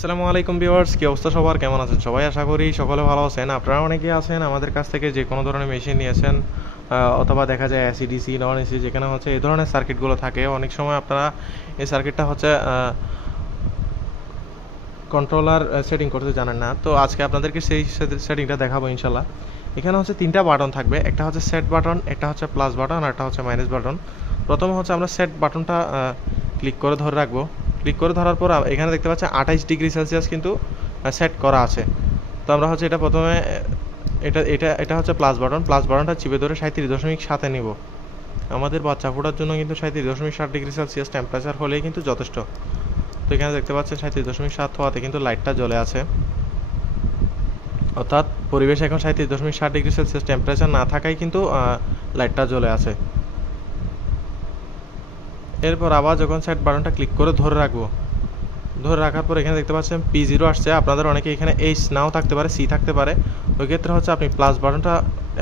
আসসালামু আলাইকুম ভিউয়ার্স, কি অবস্থা সবার? কেমন আছেন সবাই? আশা করি সকলে ভালো আছেন। আপনারা অনেকেই আছেন আমাদের কাছ থেকে যে কোনো ধরনের মেশিন নিয়েছেন, অথবা দেখা যায় এসি ডিসি নন এসি যেখানে হচ্ছে এই ধরনের সার্কিটগুলো থাকে। অনেক সময় আপনারা এই সার্কিটটা হচ্ছে কন্ট্রোলার সেটিং করতে জানেন না। তো আজকে আপনাদেরকে সেই সেটিংটা দেখাবো ইনশাল্লাহ। এখানে হচ্ছে তিনটা বাটন থাকবে, একটা হচ্ছে সেট বাটন, একটা হচ্ছে প্লাস বাটন, আর একটা হচ্ছে মাইনাস বাটন। প্রথমে হচ্ছে আমরা সেট বাটনটা ক্লিক করে ধরে রাখবো। ক্লিক করে ধরার পর এখানে দেখতে পাচ্ছি 28°C কিন্তু সেট করা আছে। তো আমরা হচ্ছে এটা প্রথমে এটা এটা এটা হচ্ছে প্লাস বাটন। প্লাস বাটনটা চিপে ধরে 37.7 নিব। আমাদের বাচ্চা ফোটার জন্য কিন্তু 37.7°C টেম্পারেচার হলেই কিন্তু যথেষ্ট। তো এখানে দেখতে পাচ্ছেন 37.7 হওয়াতে কিন্তু লাইটটা জ্বলে আছে, অর্থাৎ পরিবেশ এখন 37.7°C টেম্পারেচার না থাকায় কিন্তু লাইটটা জ্বলে আছে। এরপর আবার যখন সেট বাটনটা ক্লিক করে ধরে রাখবো, ধরে রাখার পর এখানে দেখতে পাচ্ছেন P0 আসছে। আপনাদের অনেকে এখানে H নাও থাকতে পারে, সি থাকতে পারে। ওই ক্ষেত্রে হচ্ছে আপনি প্লাস বাটনটা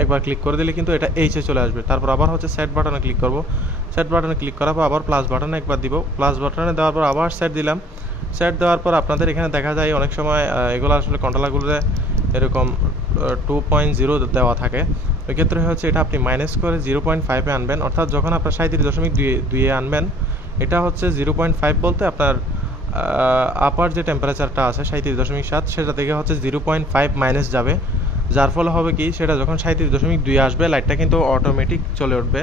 একবার ক্লিক করে দিলে কিন্তু এটা এইচে চলে আসবে। তারপর আবার হচ্ছে সেট বাটনে ক্লিক করব। সেট বাটনে ক্লিক করার পর আবার প্লাস বাটনে একবার দিব। প্লাস বাটনে দেওয়ার পর আবার সেট দিলাম। সেট দেওয়ার পর আপনাদের এখানে দেখা যায় অনেক সময় এগুলো আসলে কন্ট্রোলারগুলোতে এরকম 2.0 দেওয়া থাকে। ওই ক্ষেত্রে হচ্ছে এটা আপনি মাইনাস করে 0.5-এ আনবেন, অর্থাৎ যখন আপনার 37.2-এ আনবেন, এটা হচ্ছে 0.5 বলতে আপনার আপার যে টেম্পারেচারটা আছে 37.7, সেটা থেকে হচ্ছে 0.5 মাইনাস যাবে। যার ফলে হবে কি, সেটা যখন 37.2 আসবে লাইটটা কিন্তু অটোমেটিক চলে উঠবে।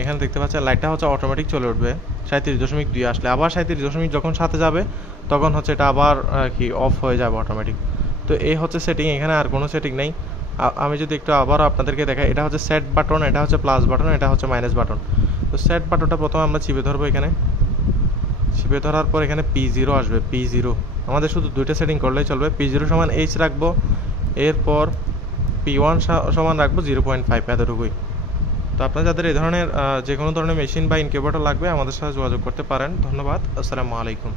এখানে দেখতে পাচ্ছেন লাইটটা হচ্ছে অটোমেটিক চলে উঠবে 37.2 আসলে। আবার 37 যখন সাথে যাবে তখন হচ্ছে এটা আবার কি অফ হয়ে যাবে অটোমেটিক। তো এই হচ্ছে সেটিং, এখানে আর কোনো সেটিং নেই। আমি যদি একটু আবার আপনাদেরকে দেখাই, এটা হচ্ছে সেট বাটন, এটা হচ্ছে প্লাস বাটন, এটা হচ্ছে মাইনাস বাটন। তো সেট বাটনটা প্রথমে আমরা চিপে ধরবো। এখানে চিপে ধরার পর এখানে P0 আসবে। P0 আমাদের শুধু দুইটা সেটিং করলেই চলবে। P0 সমান H রাখবো, এরপর P1 সমান রাখবো 0.5, এতটুকুই। তো আপনারা যাদের এই ধরনের যে কোনো ধরনের মেশিন বা ইনকিউবেটর লাগবে আমাদের সাথে যোগাযোগ করতে পারেন। ধন্যবাদ। আসসালামু আলাইকুম।